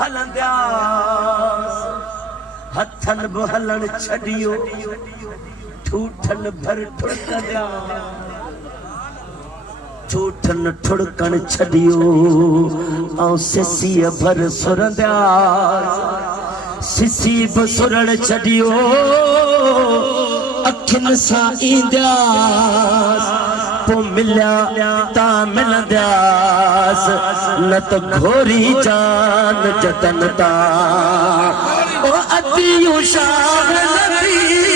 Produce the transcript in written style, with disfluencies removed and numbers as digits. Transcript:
हलंदियास हथन बि हलण छॾियो ठूठन भर ठुड़कंदिया ठूठन ठुड़कण छॾियो ऐं सिसीअ भर सुरंदियास सिसी बि सुरण छॾियो अखियुनि सां ईंदियास पोइ मिलिया ता मिलंदियास न त घोरी जान जतन ता ओ अदियूं शाह नबी